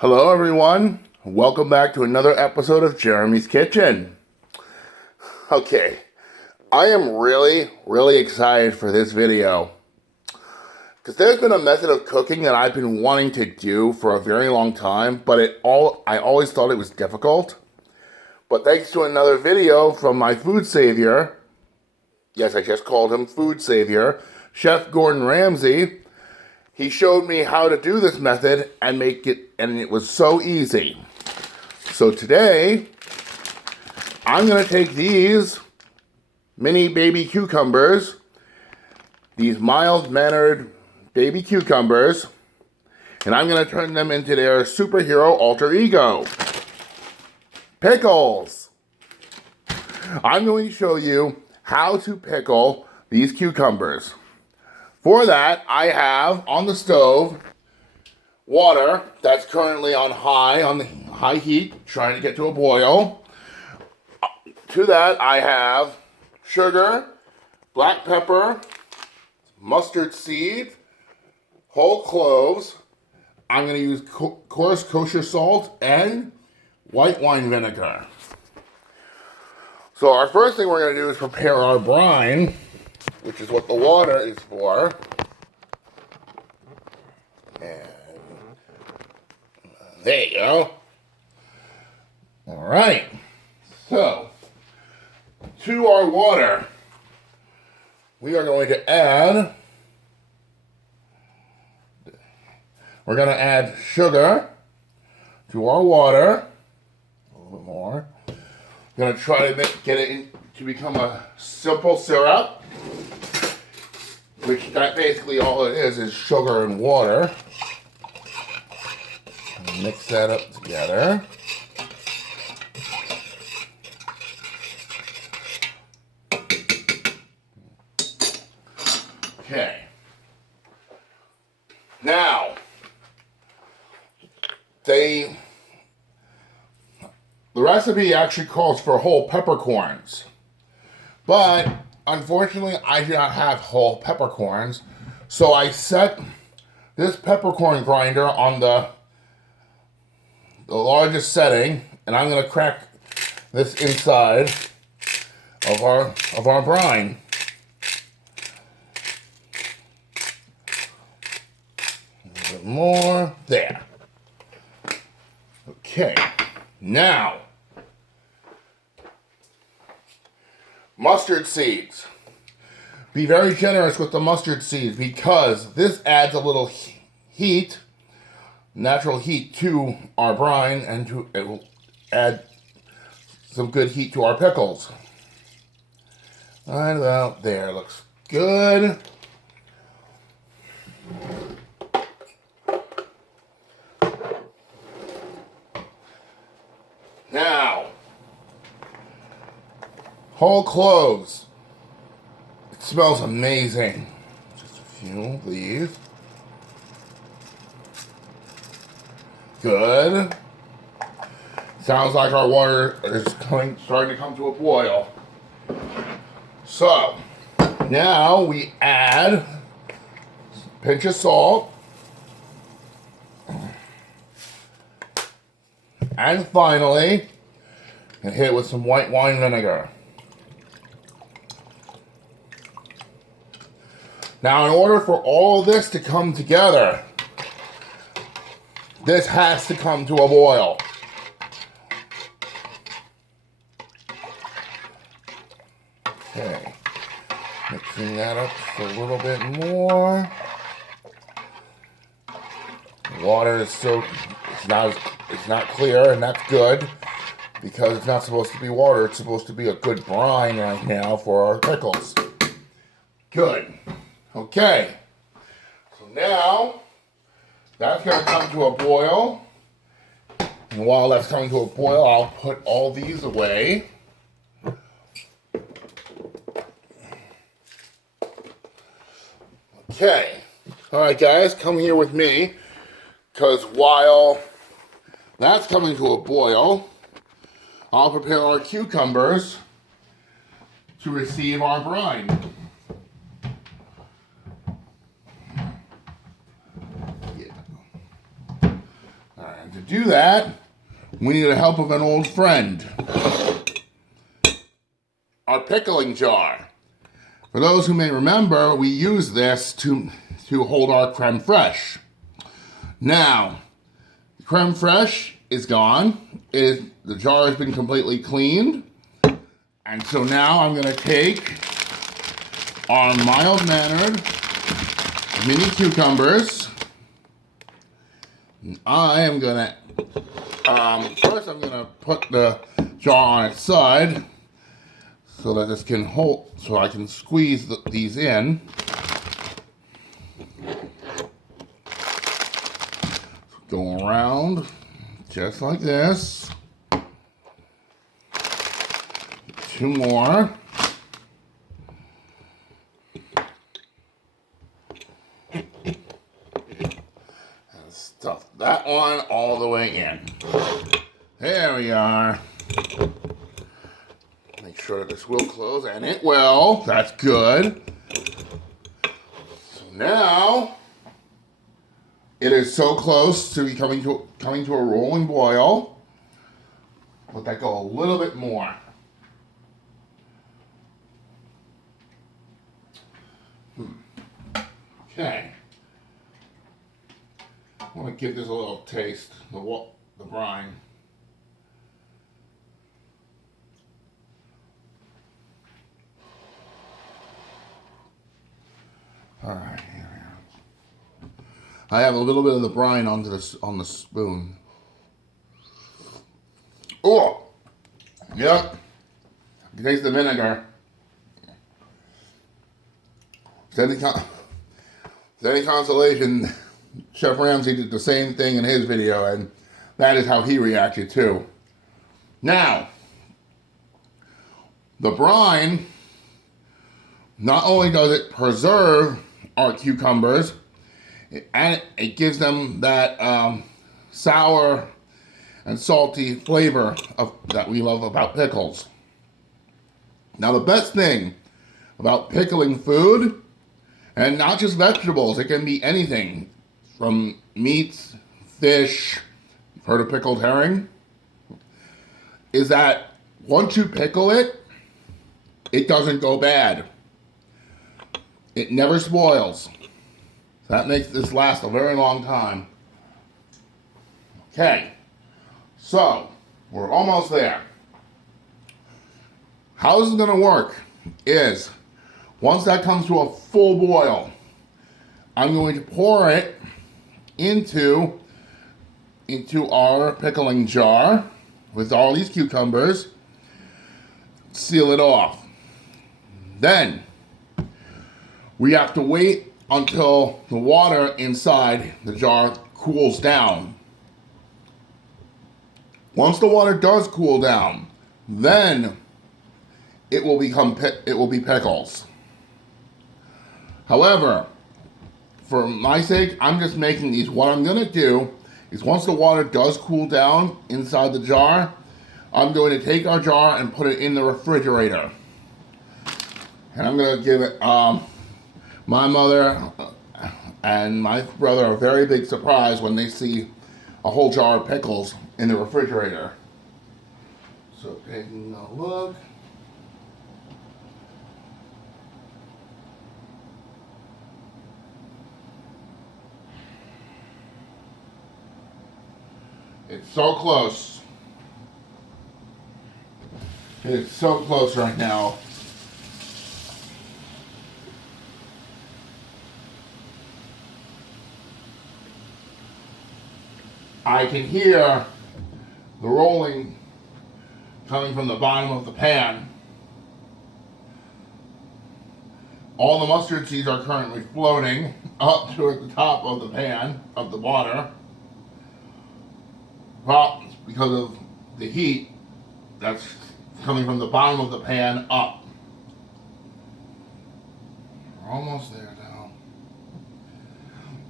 Hello everyone, welcome back to another episode of Jeremy's Kitchen. Okay, I am really excited for this video because there's been a method of cooking that I've been wanting to do for a very long time, but I always thought it was difficult. But thanks to another video from my food savior, yes, I just called him food savior, Chef Gordon Ramsay, he showed me how to do this method and make it, and it was so easy. So today, I'm going to take these mini baby cucumbers, these mild-mannered baby cucumbers, and I'm going to turn them into their superhero alter ego, pickles. I'm going to show you how to pickle these cucumbers. For that, I have on the stove water that's currently on high heat, trying to get to a boil. To that, I have sugar, black pepper, mustard seed, whole cloves. I'm going to use coarse kosher salt and white wine vinegar. So our first thing we're going to do is prepare our brine, which is what the water is for. And there you go. All right. So, to our water, we are going to add, sugar to our water. A little bit more. We're going to try to get it to become a simple syrup, which basically all it is sugar and water. And mix that up together. Okay. Now, the recipe actually calls for whole peppercorns, but unfortunately I do not have whole peppercorns, so I set this peppercorn grinder on the largest setting, and I'm going to crack this inside of our brine. A little bit more there. Okay, now mustard seeds. Be very generous with the mustard seeds because this adds a little heat, natural heat to our brine, and it will add some good heat to our pickles. Right about there, looks good. Now, whole cloves. It smells amazing. Just a few of these. Good. Sounds like our water is starting to come to a boil. So, now we add a pinch of salt. And finally, hit it with some white wine vinegar. Now, in order for all this to come together, this has to come to a boil. Okay, mixing that up just a little bit more. The water is still, it's not clear, and that's good because it's not supposed to be water. It's supposed to be a good brine right now for our pickles. Good. Okay. So now that's going to come to a boil. And while that's coming to a boil, I'll put all these away. Okay. All right, guys, come here with me. Because while that's coming to a boil, I'll prepare our cucumbers to receive our brine. And to do that, we need the help of an old friend. Our pickling jar. For those who may remember, we use this to hold our creme fraiche. Now, the creme fraiche is gone. The jar has been completely cleaned. And so now I'm going to take our mild-mannered mini cucumbers. I am going to, first I'm going to put the jar on its side so that this can hold, so I can squeeze these in. Go around just like this. 2 more. Stuff that one all the way in. There we are. Make sure that this will close, and it will. That's good. So now it is so close to coming to a rolling boil. Let that go a little bit more. Okay. I want to give this a little taste, the brine. All right, here we go. I have a little bit of the brine on the spoon. Oh, yep. You taste the vinegar. If any consolation, Chef Ramsay did the same thing in his video, and that is how he reacted too. Now, the brine, not only does it preserve our cucumbers, and it gives them that sour and salty flavor that we love about pickles. Now, the best thing about pickling food, and not just vegetables, it can be anything from meats, fish, you've heard of pickled herring, is that once you pickle it, it doesn't go bad. It never spoils. That makes this last a very long time. Okay, so we're almost there. How this is going to work is, once that comes to a full boil, I'm going to pour it into our pickling jar with all these cucumbers, seal it off. Then we have to wait until the water inside the jar cools down. Once the water does cool down, then it will be pickles. However, for my sake, I'm just making these. What I'm going to do is, once the water does cool down inside the jar, I'm going to take our jar and put it in the refrigerator. And I'm going to give it, my mother and my brother a very big surprise when they see a whole jar of pickles in the refrigerator. So taking a look. It's so close. It's so close right now. I can hear the rolling coming from the bottom of the pan. All the mustard seeds are currently floating up toward the top of the pan, of the water. Well, because of the heat that's coming from the bottom of the pan up. We're almost there now.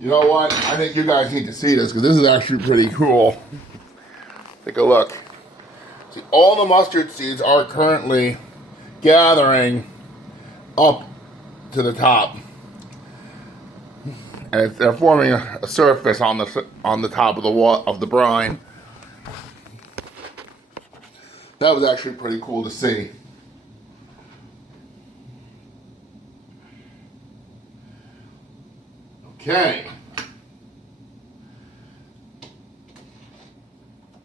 You know what? I think you guys need to see this, because this is actually pretty cool. Take a look. See, all the mustard seeds are currently gathering up to the top. and they're forming a surface on the top of the brine. That was actually pretty cool to see. Okay.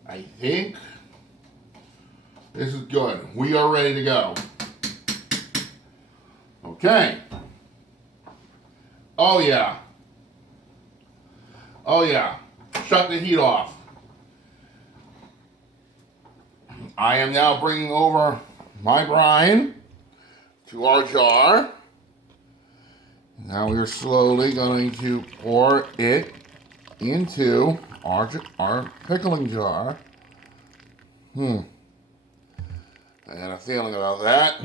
I think this is good. We are ready to go. Okay. Oh yeah. Oh yeah. Shut the heat off. I am now bringing over my brine to our jar. Now we are slowly going to pour it into our pickling jar. I had a feeling about that.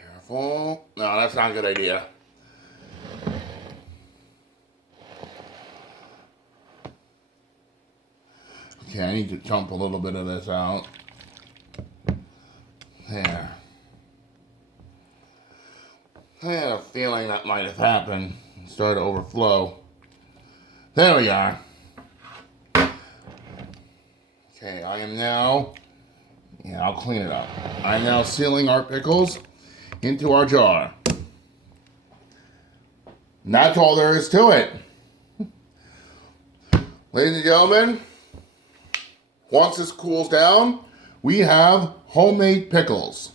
Careful. No, that's not a good idea. Okay, I need to chunk a little bit of this out. There. I had a feeling that might have happened. It started to overflow. There we are. Okay, I am now, I'll clean it up. I'm now sealing our pickles into our jar. And that's all there is to it. Ladies and gentlemen, once this cools down, we have homemade pickles.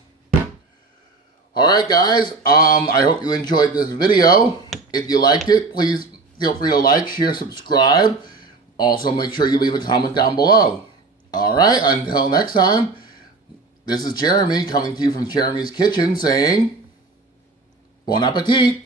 Alright guys, I hope you enjoyed this video. If you liked it, please feel free to like, share, subscribe. Also make sure you leave a comment down below. Alright, until next time, this is Jeremy coming to you from Jeremy's Kitchen saying, Bon appetit!